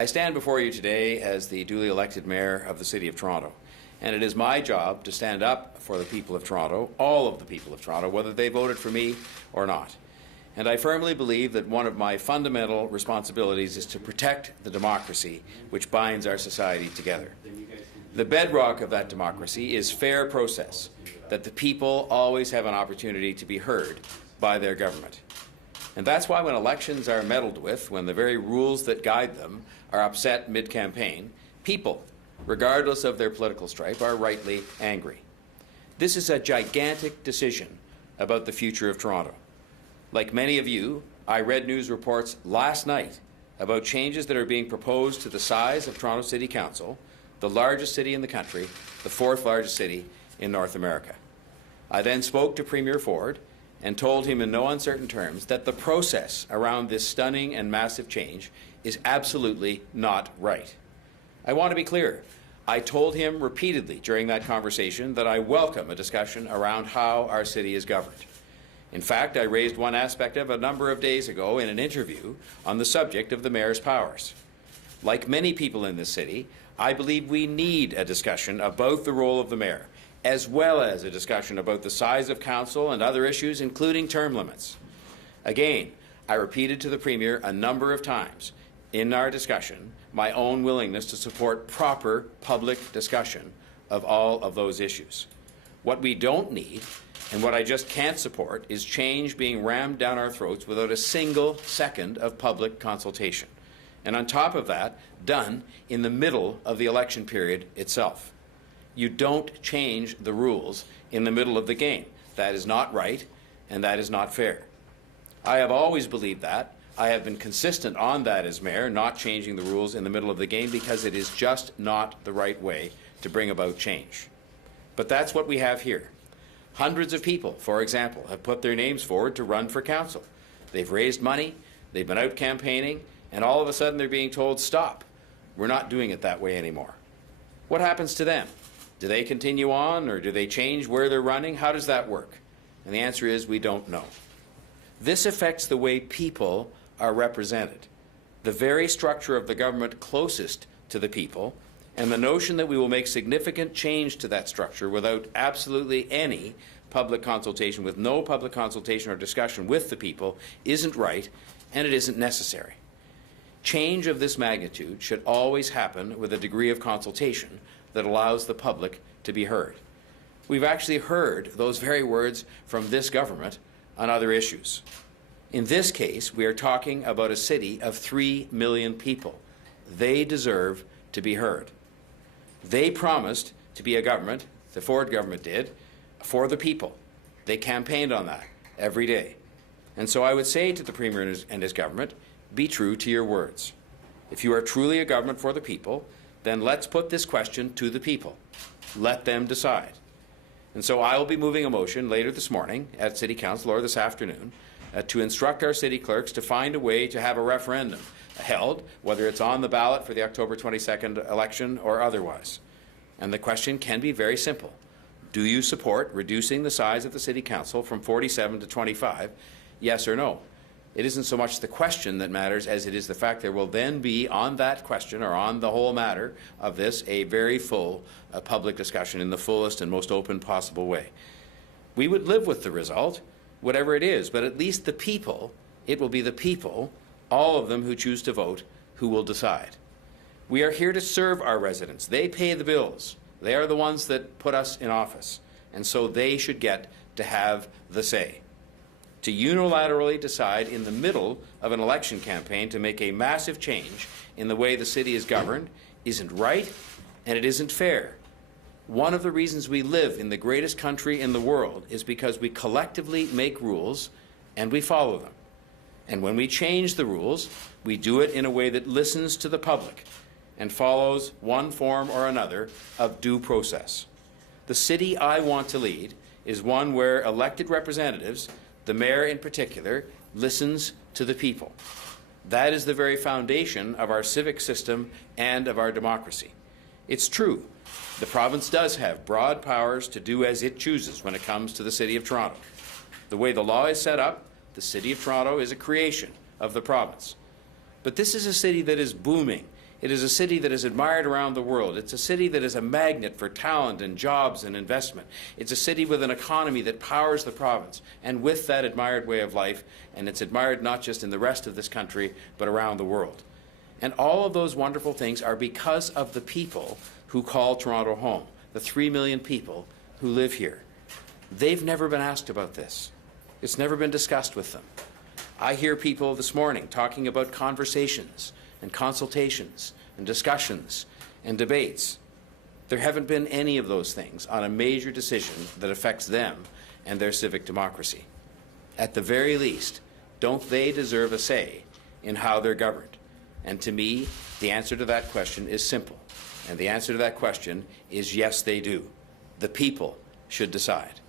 I stand before you today as the duly elected Mayor of the City of Toronto, and it is my job to stand up for the people of Toronto, all of the people of Toronto, whether they voted for me or not. And I firmly believe that one of my fundamental responsibilities is to protect the democracy which binds our society together. The bedrock of that democracy is fair process, that the people always have an opportunity to be heard by their government. And that's why when elections are meddled with, when the very rules that guide them are upset mid-campaign, people, regardless of their political stripe, are rightly angry. This is a gigantic decision about the future of Toronto. Like many of you, I read news reports last night about changes that are being proposed to the size of Toronto City Council, the largest city in the country, the fourth largest city in North America. I then spoke to Premier Ford and told him in no uncertain terms that the process around this stunning and massive change is absolutely not right. I want to be clear. I told him repeatedly during that conversation that I welcome a discussion around how our city is governed. In fact, I raised one aspect of a number of days ago in an interview on the subject of the mayor's powers. Like many people in this city, I believe we need a discussion about the role of the mayor, as well as a discussion about the size of council and other issues, including term limits. Again, I repeated to the Premier a number of times in our discussion my own willingness to support proper public discussion of all of those issues. What we don't need, and what I just can't support, is change being rammed down our throats without a single second of public consultation. And on top of that, done in the middle of the election period itself. You don't change the rules in the middle of the game. That is not right, and that is not fair. I have always believed that. I have been consistent on that as mayor, not changing the rules in the middle of the game, because it is just not the right way to bring about change. But that's what we have here. Hundreds of people, for example, have put their names forward to run for council. They've raised money, they've been out campaigning, and all of a sudden they're being told, stop, we're not doing it that way anymore. What happens to them? Do they continue on, or do they change where they're running? How does that work? And the answer is we don't know. This affects the way people are represented, the very structure of the government closest to the people, and the notion that we will make significant change to that structure without absolutely any public consultation, with no public consultation or discussion with the people, isn't right, and it isn't necessary. Change of this magnitude should always happen with a degree of consultation that allows the public to be heard. We've actually heard those very words from this government on other issues. In this case, we are talking about a city of 3 million people. They deserve to be heard. They promised to be a government, the Ford government did, for the people. They campaigned on that every day. And so I would say to the Premier and his government, be true to your words. If you are truly a government for the people, then let's put this question to the people. Let them decide. And so I will be moving a motion later this morning at City Council or this afternoon to instruct our city clerks to find a way to have a referendum held, whether it's on the ballot for the October 22nd election or otherwise. And the question can be very simple. Do you support reducing the size of the City Council from 47 to 25? Yes or no? It isn't so much the question that matters as it is the fact there will then be on that question, or on the whole matter of this, a very full public discussion in the fullest and most open possible way. We would live with the result, whatever it is, but at least the people, it will be the people, all of them who choose to vote, who will decide. We are here to serve our residents. They pay the bills. They are the ones that put us in office, and so they should get to have the say. To unilaterally decide in the middle of an election campaign to make a massive change in the way the city is governed isn't right, and it isn't fair. One of the reasons we live in the greatest country in the world is because we collectively make rules and we follow them. And when we change the rules, we do it in a way that listens to the public and follows one form or another of due process. The city I want to lead is one where elected representatives, the mayor in particular, listens to the people. That is the very foundation of our civic system and of our democracy. It's true, the province does have broad powers to do as it chooses when it comes to the City of Toronto. The way the law is set up, the City of Toronto is a creation of the province. But this is a city that is booming It is a city that is admired around the world. It's a city that is a magnet for talent and jobs and investment. It's a city with an economy that powers the province, and with that admired way of life, and it's admired not just in the rest of this country, but around the world. And all of those wonderful things are because of the people who call Toronto home, the 3 million people who live here. They've never been asked about this. It's never been discussed with them. I hear people this morning talking about conversations and consultations and discussions and debates. There haven't been any of those things on a major decision that affects them and their civic democracy. At the very least, don't they deserve a say in how they're governed? And to me, the answer to that question is simple. And the answer to that question is yes, they do. The people should decide.